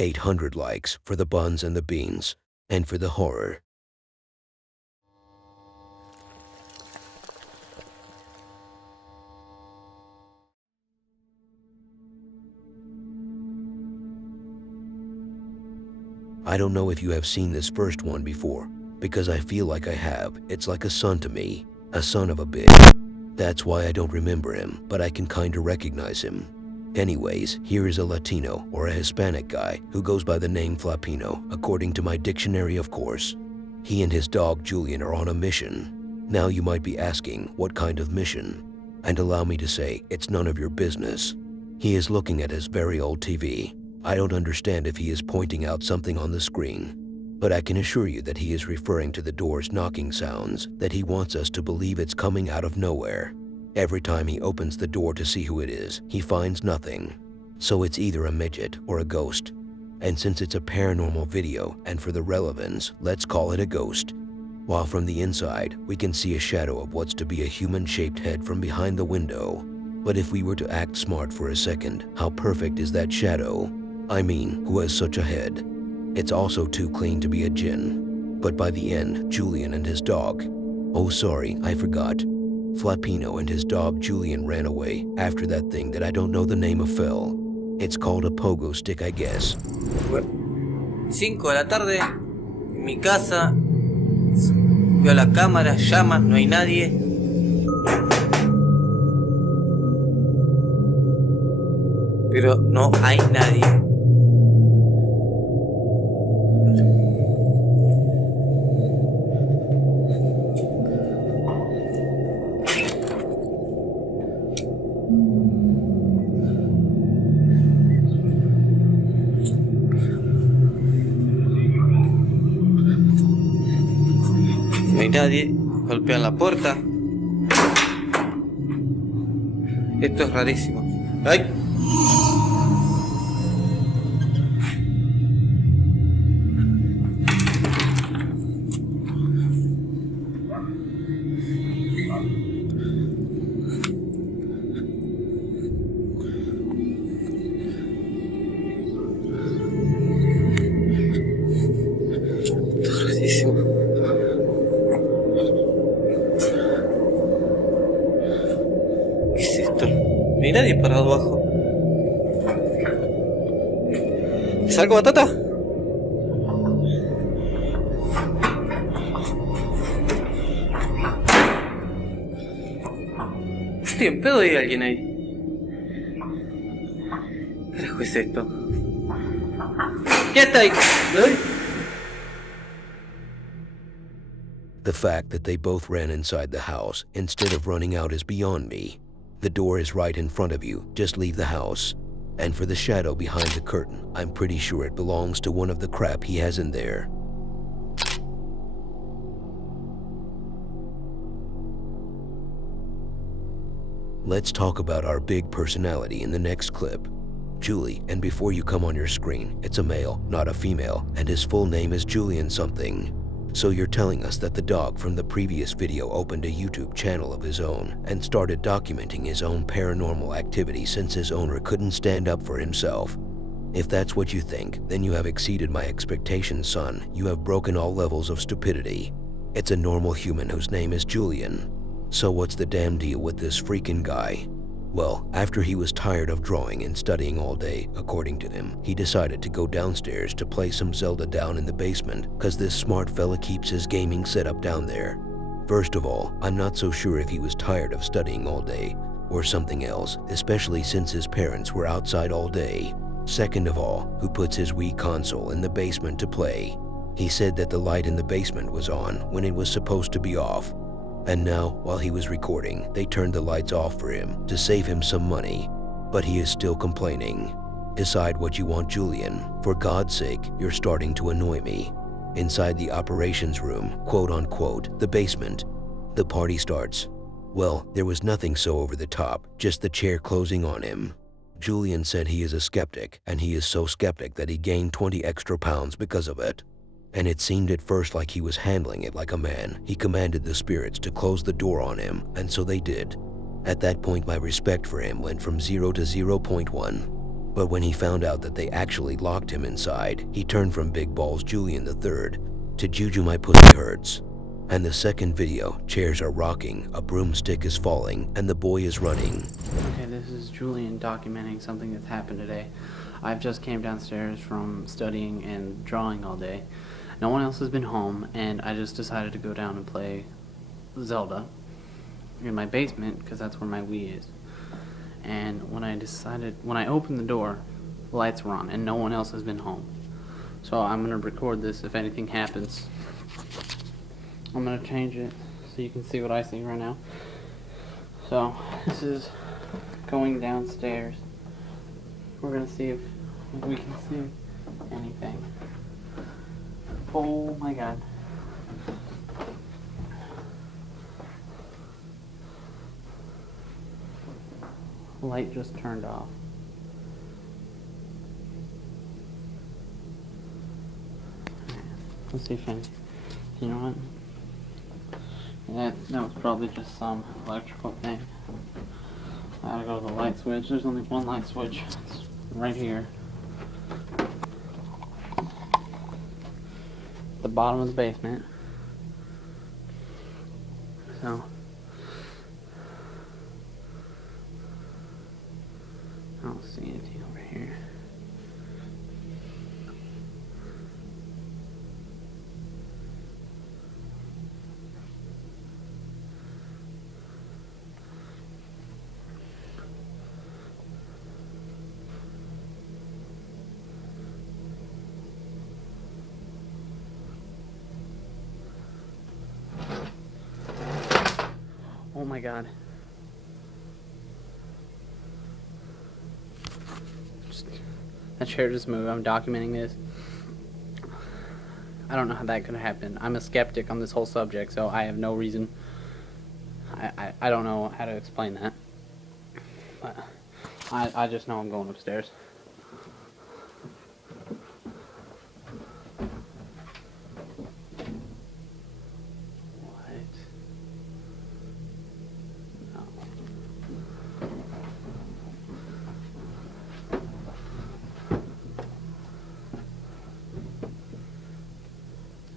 800 likes for the buns and the beans, and for the horror. I don't know if you have seen this first one before, because I feel like I have. It's like a son to me, a son of a bitch. That's why I don't remember him, but I can kinda recognize him. Anyways, here is a Latino or a Hispanic guy who goes by the name Flapino, according to my dictionary, of course. He and his dog Julian are on a mission. Now you might be asking, what kind of mission? And allow me to say, it's none of your business. He is looking at his very old TV. I don't understand if he is pointing out something on the screen, but I can assure you that he is referring to the door's knocking sounds, that he wants us to believe it's coming out of nowhere. Every time he opens the door to see who it is, he finds nothing. So it's either a midget or a ghost. And since it's a paranormal video, and for the relevance, let's call it a ghost. While from the inside, we can see a shadow of what's to be a human-shaped head from behind the window. But if we were to act smart for a second, how perfect is that shadow? I mean, who has such a head? It's also too clean to be a djinn. But by the end, Julian and his dog. Oh sorry, I forgot. Flapino and his dog Julian ran away after that thing that I don't know the name of fell. It's called a pogo stick, I guess. 5 de la tarde, en mi casa, veo la cámara, llaman, no hay nadie. Pero no hay nadie. No hay nadie, golpean la puerta. Esto es rarísimo. ¡Ay! Esto es rarísimo. ¿Qué es esto? No hay nadie parado abajo. ¿Es algo, Batata? Estoy en pedo y hay alguien ahí. ¿Qué carajo es esto? ¿Qué está ahí? ¿Eh? The fact that they both ran inside the house instead of running out is beyond me. The door is right in front of you, just leave the house. And for the shadow behind the curtain, I'm pretty sure it belongs to one of the crap he has in there. Let's talk about our big personality in the next clip. Julie, and before you come on your screen, it's a male, not a female, and his full name is Julian something. So you're telling us that the dog from the previous video opened a YouTube channel of his own and started documenting his own paranormal activity since his owner couldn't stand up for himself. If that's what you think, then you have exceeded my expectations, son. You have broken all levels of stupidity. It's a normal human whose name is Julian. So what's the damn deal with this freaking guy? Well, after he was tired of drawing and studying all day, according to him, he decided to go downstairs to play some Zelda down in the basement, cause this smart fella keeps his gaming setup down there. First of all, I'm not so sure if he was tired of studying all day, or something else, especially since his parents were outside all day. Second of all, who puts his Wii console in the basement to play? He said that the light in the basement was on when it was supposed to be off. And now, while he was recording, they turned the lights off for him to save him some money. But he is still complaining. Decide what you want, Julian. For God's sake, you're starting to annoy me. Inside the operations room, quote unquote, the basement, the party starts. Well, there was nothing so over the top, just the chair closing on him. Julian said he is a skeptic, and he is so skeptic that he gained 20 extra pounds because of it. And it seemed at first like he was handling it like a man. He commanded the spirits to close the door on him, and so they did. At that point, my respect for him went from 0 to 0.1. But when he found out that they actually locked him inside, he turned from Big Balls Julian III to Juju My Pussy Hurts. And the second video, chairs are rocking, a broomstick is falling, and the boy is running. Okay, this is Julian documenting something that's happened today. I've just came downstairs from studying and drawing all day. No one else has been home, and I just decided to go down and play Zelda in my basement, because that's where my Wii is. And when I opened the door, the lights were on, and no one else has been home. So I'm going to record this if anything happens. I'm going to change it so you can see what I see right now. So, this is going downstairs. We're going to see if we can see anything. Oh my god. Light just turned off. Let's see if any. You know what? That was probably just some electrical thing. I gotta go to the light switch. There's only one light switch. It's right here. The bottom of the basement. So I don't see anything over here. Oh my god. That chair just moved. I'm documenting this. I don't know how that could happen. I'm a skeptic on this whole subject, so I have no reason. I don't know how to explain that. But I just know I'm going upstairs.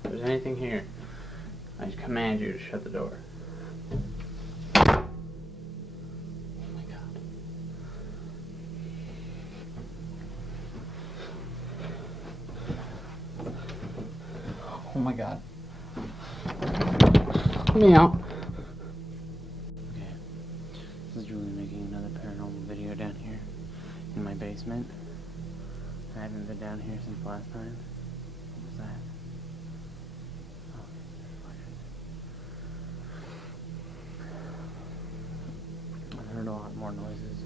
If there's anything here, I just command you to shut the door. Oh my god. Oh my god. Let me out. Okay. This is Julian making another paranormal video down here in my basement. I haven't been down here since last time. What was that? I've heard a lot more noises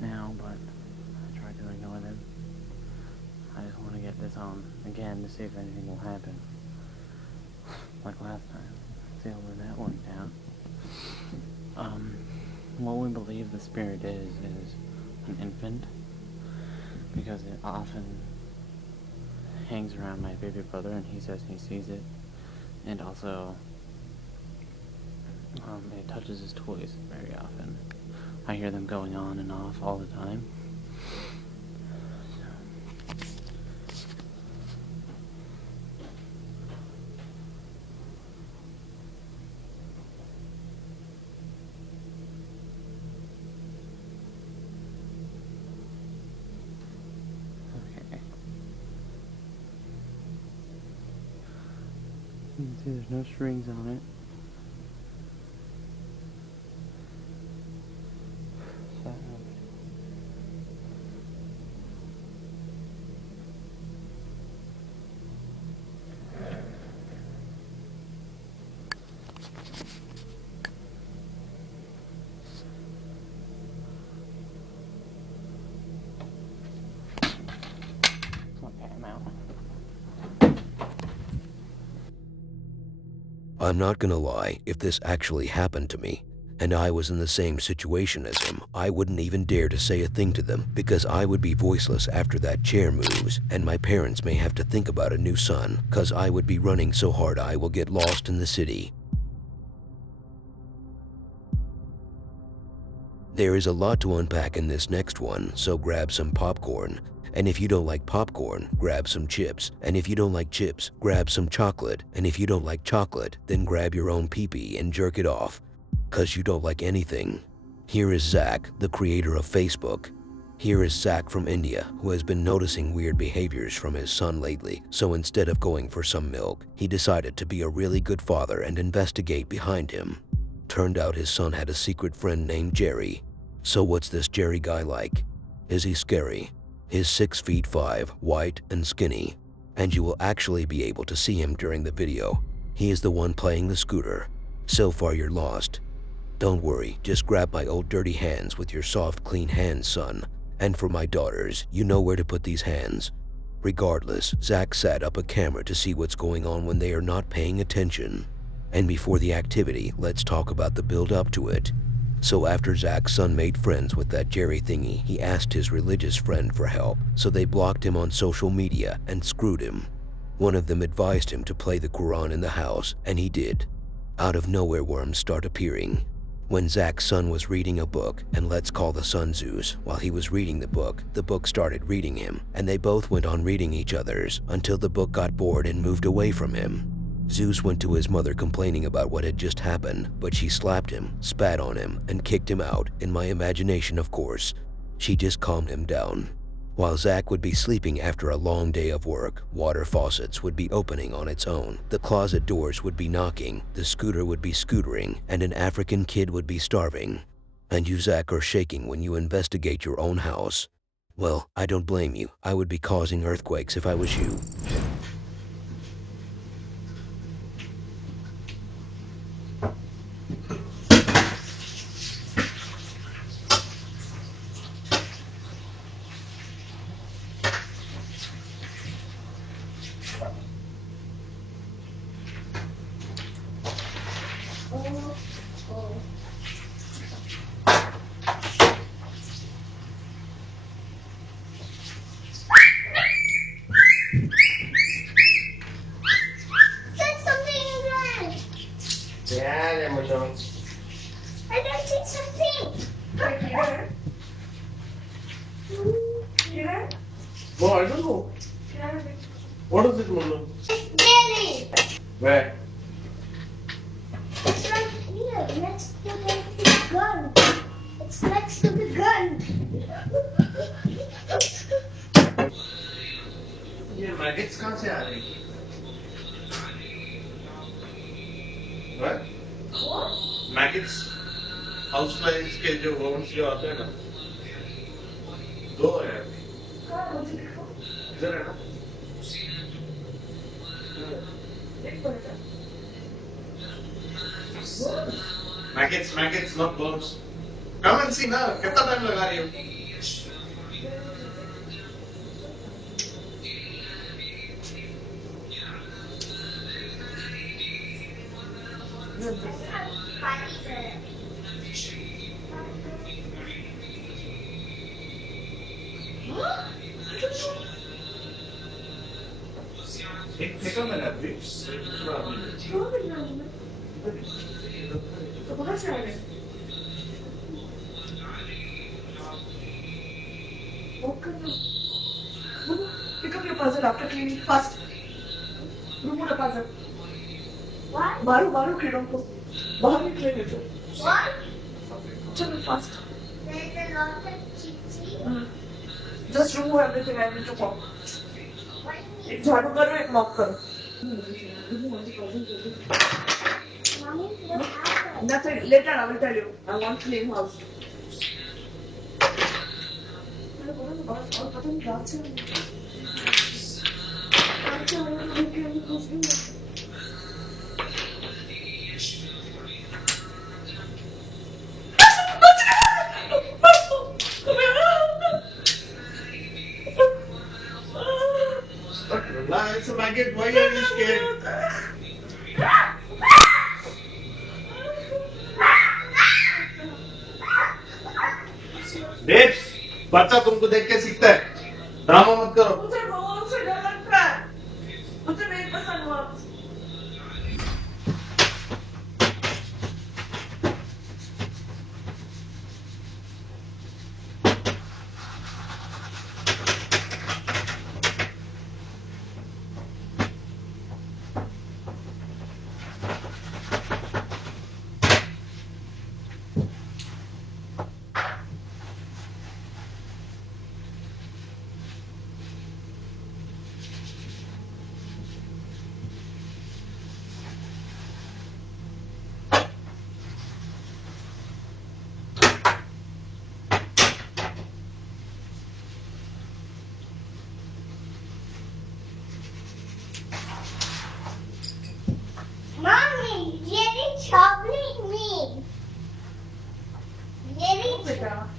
now, but I tried to ignore them. I just want to get this on again to see if anything will happen. Like last time. See how that went down. What we believe the spirit is an infant, because it often hangs around my baby brother and he says he sees it, and also it touches his toys very often. I hear them going on and off all the time. Okay. You can see there's no strings on it. Okay, I'm out. I'm not gonna lie, if this actually happened to me, and I was in the same situation as him, I wouldn't even dare to say a thing to them, because I would be voiceless after that chair moves, and my parents may have to think about a new son, cause I would be running so hard I will get lost in the city. There is a lot to unpack in this next one, so grab some popcorn. And if you don't like popcorn, grab some chips. And if you don't like chips, grab some chocolate. And if you don't like chocolate, then grab your own pee-pee and jerk it off. 'Cause you don't like anything. Here is Zach, the creator of Facebook. Here is Zach from India, who has been noticing weird behaviors from his son lately. So instead of going for some milk, he decided to be a really good father and investigate behind him. Turned out his son had a secret friend named Jerry. So what's this Jerry guy like? Is he scary? He's 6'5", white and skinny, and you will actually be able to see him during the video. He is the one playing the scooter. So far you're lost. Don't worry, just grab my old dirty hands with your soft, clean hands, son. And for my daughters, you know where to put these hands. Regardless, Zach set up a camera to see what's going on when they are not paying attention. And before the activity, let's talk about the build up to it. So after Zach's son made friends with that Jerry thingy, he asked his religious friend for help, so they blocked him on social media and screwed him. One of them advised him to play the Quran in the house, and he did. Out of nowhere, worms start appearing. When Zach's son was reading a book, and let's call the son Zeus, while he was reading the book started reading him, and they both went on reading each other's until the book got bored and moved away from him. Zeus went to his mother complaining about what had just happened, but she slapped him, spat on him, and kicked him out, in my imagination of course. She just calmed him down. While Zach would be sleeping after a long day of work, water faucets would be opening on its own, the closet doors would be knocking, the scooter would be scootering, and an African kid would be starving. And you, Zach, are shaking when you investigate your own house. Well, I don't blame you. I would be causing earthquakes if I was you. I don't see something. Here? Here? No, I don't know. Here. What is it, Manu? It's Jerry. Where? It's right here, next to the gun. It's next to the gun. ये maggots कहाँ से आ रही है? What? What? Maggots house flies के जो worms जो आते हैं ना, दो है God, what's it called? इधर है ना? Maggots, not worms. Come and see ना, कितना टाइम लगा रही हो? एक फेंका मैंने अभी, थोड़ा अभी। तो बहुत सारे Pick up your puzzle after cleaning fast. Remove the puzzle. What? मारो कीड़ों को बाहर निकले नहीं तो What? चलो fast. There's a lot of chichi. Just remove everything I need to pop. What do you एक झाड़ू करो एक मॉप करो. Mommy, what happened? Nothing. Later I will tell you. I want clean house. और पता नहीं कहाँ से It's a maggot. Why are you scared? Babes, बच्चा तुमको देख के सीखता है. ड्रामा मत करो. मुझे बहुत से डर लगता है. मुझे नहीं पसंद हुआ.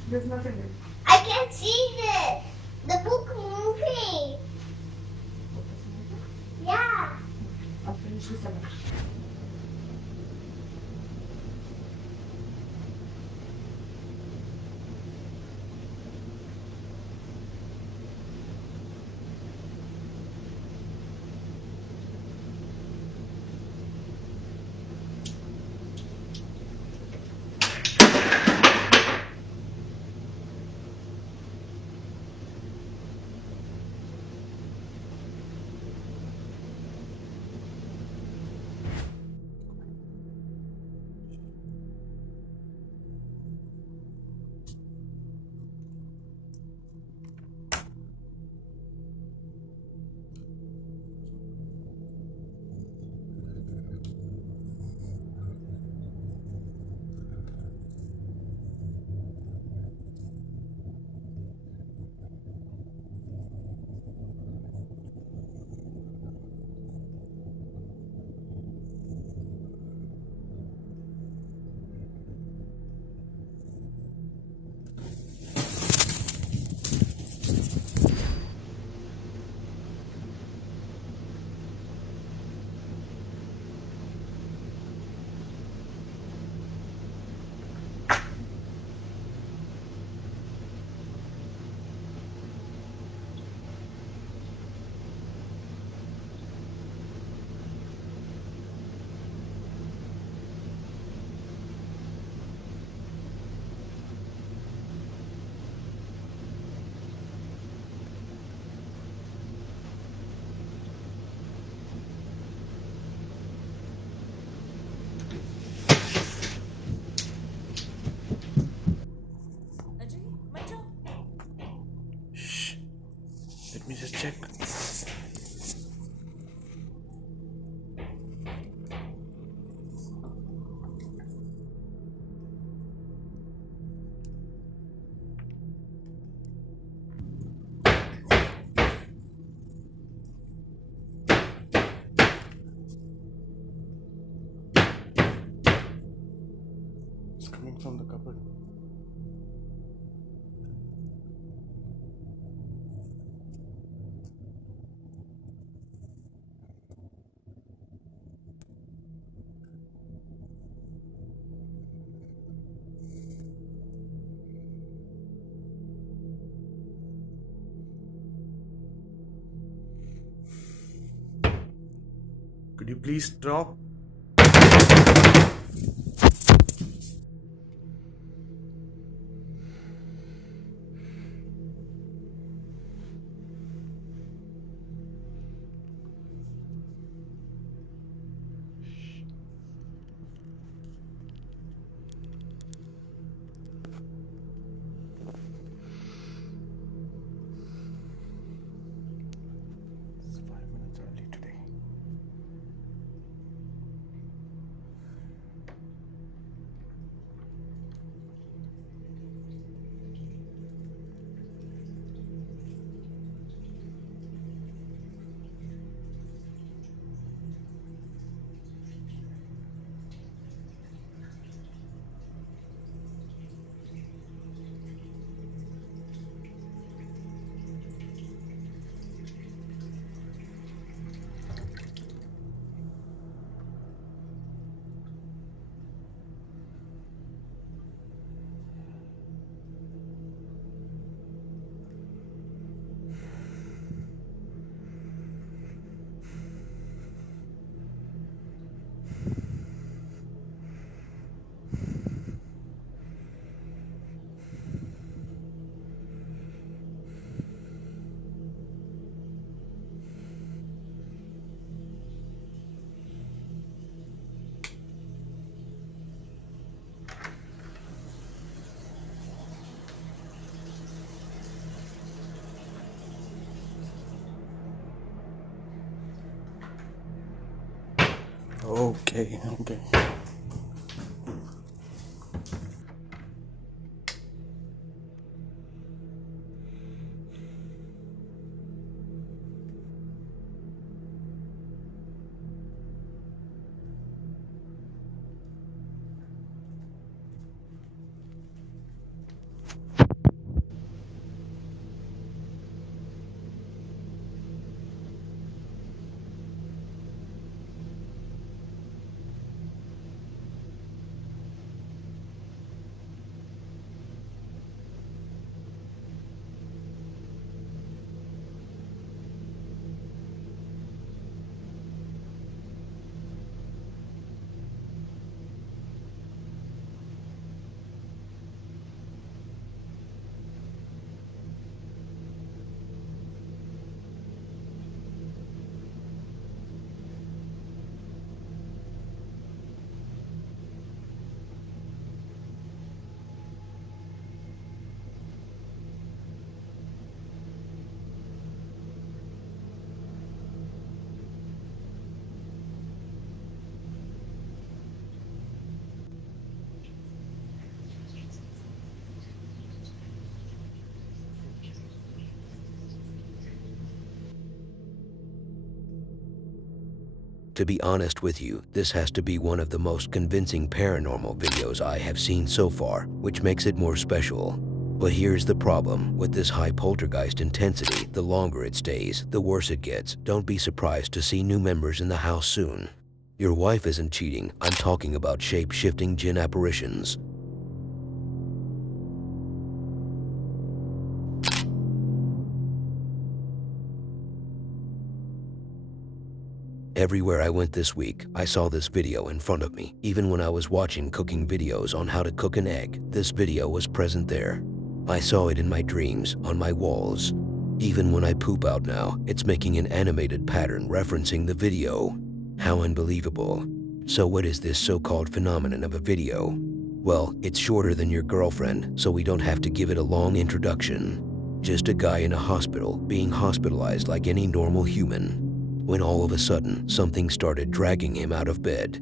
There's nothing there. I can't see this. The book moving. Yeah. I'll finish this up. Shh. Let me just check. It's coming from the cupboard. Could you please stop? It's 5 minutes early today. Okay, okay. To be honest with you, this has to be one of the most convincing paranormal videos I have seen so far, which makes it more special. But here's the problem. With this high poltergeist intensity, the longer it stays, the worse it gets. Don't be surprised to see new members in the house soon. Your wife isn't cheating. I'm talking about shape-shifting jinn apparitions. Everywhere I went this week, I saw this video in front of me. Even when I was watching cooking videos on how to cook an egg, this video was present there. I saw it in my dreams, on my walls. Even when I poop out now, it's making an animated pattern referencing the video. How unbelievable. So what is this so-called phenomenon of a video? Well, it's shorter than your girlfriend, so we don't have to give it a long introduction. Just a guy in a hospital, being hospitalized like any normal human. When all of a sudden, something started dragging him out of bed.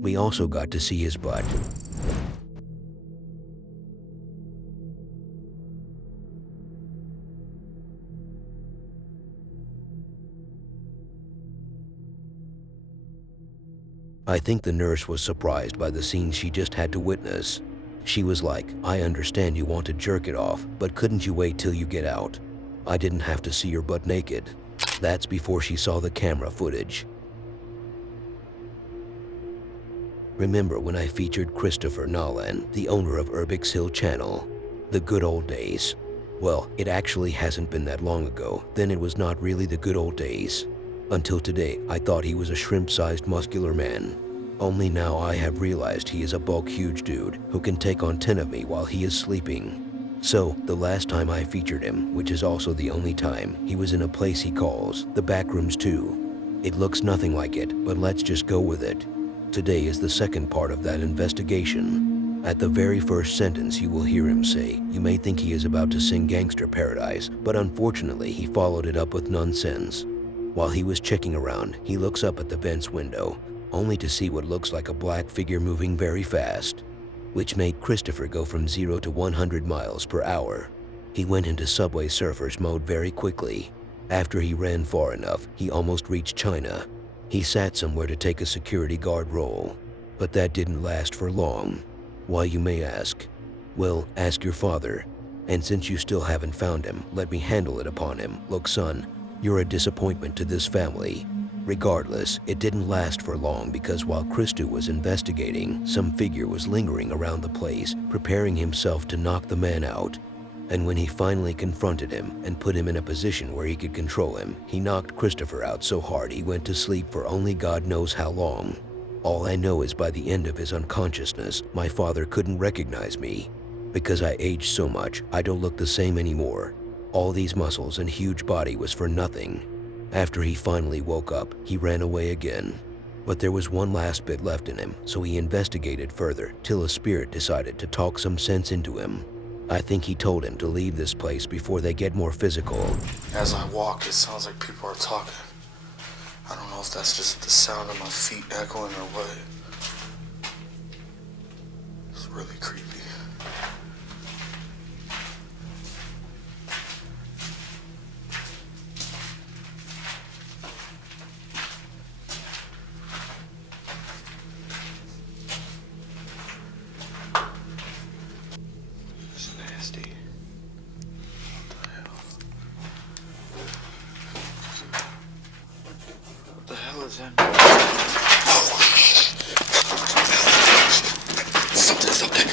We also got to see his butt. I think the nurse was surprised by the scene she just had to witness. She was like, I understand you want to jerk it off, but couldn't you wait till you get out? I didn't have to see your butt naked. That's before she saw the camera footage. Remember when I featured Christopher Nolan, the owner of Urbix Hill Channel? The good old days. Well, it actually hasn't been that long ago. Then it was not really the good old days. Until today, I thought he was a shrimp-sized muscular man. Only now I have realized he is a bulk huge dude who can take on 10 of me while he is sleeping. So, the last time I featured him, which is also the only time, he was in a place he calls the Backrooms 2. It looks nothing like it, but let's just go with it. Today is the second part of that investigation. At the very first sentence you will hear him say, you may think he is about to sing Gangster Paradise, but unfortunately he followed it up with nonsense. While he was checking around, he looks up at the vent's window, only to see what looks like a black figure moving very fast, which made Christopher go from 0 to 100 miles per hour. He went into Subway Surfers mode very quickly. After he ran far enough, he almost reached China. He sat somewhere to take a security guard role, but that didn't last for long. Why, you may ask? Well, ask your father. And since you still haven't found him, let me handle it upon him. Look, son, you're a disappointment to this family. Regardless, it didn't last for long because while Christu was investigating, some figure was lingering around the place, preparing himself to knock the man out. And when he finally confronted him and put him in a position where he could control him, he knocked Christopher out so hard he went to sleep for only God knows how long. All I know is by the end of his unconsciousness, my father couldn't recognize me. Because I aged so much, I don't look the same anymore. All these muscles and huge body was for nothing. After he finally woke up, he ran away again. But there was one last bit left in him, so he investigated further till a spirit decided to talk some sense into him. I think he told him to leave this place before they get more physical. As I walk, it sounds like people are talking. I don't know if that's just the sound of my feet echoing or what. It's really creepy. It's nasty. What the hell is that? Something.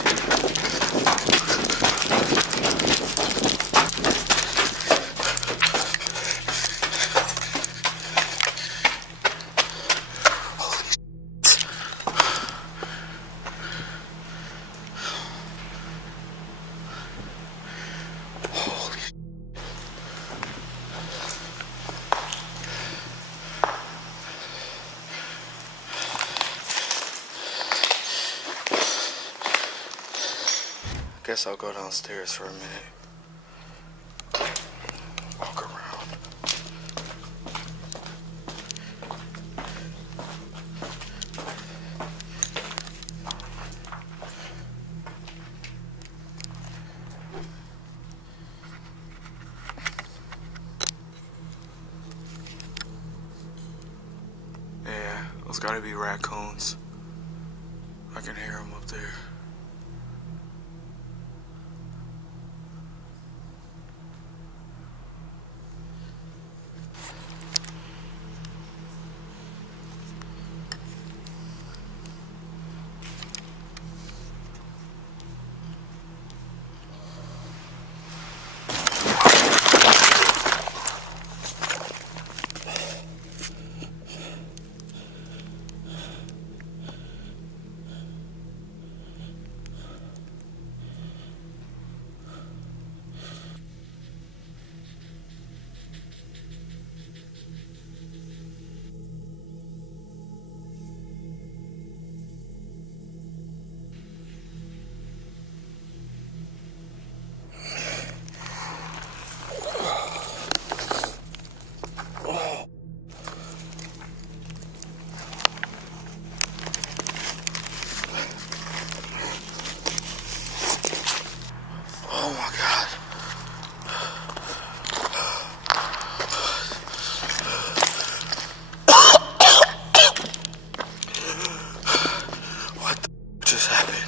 Guess I'll go downstairs for a minute. Walk around. Yeah, Those gotta be raccoons. I can hear them up there. Oh my God. What the just happened?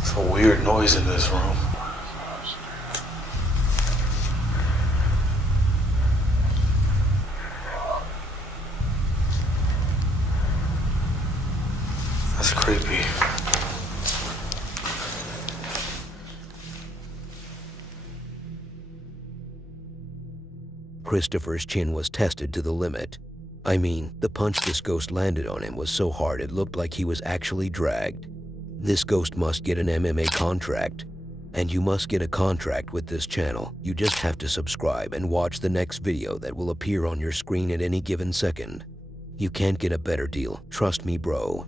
It's a weird noise in this room. That's creepy. Christopher's chin was tested to the limit. I mean, the punch this ghost landed on him was so hard it looked like he was actually dragged. This ghost must get an MMA contract. And you must get a contract with this channel. You just have to subscribe and watch the next video that will appear on your screen at any given second. You can't get a better deal, trust me bro.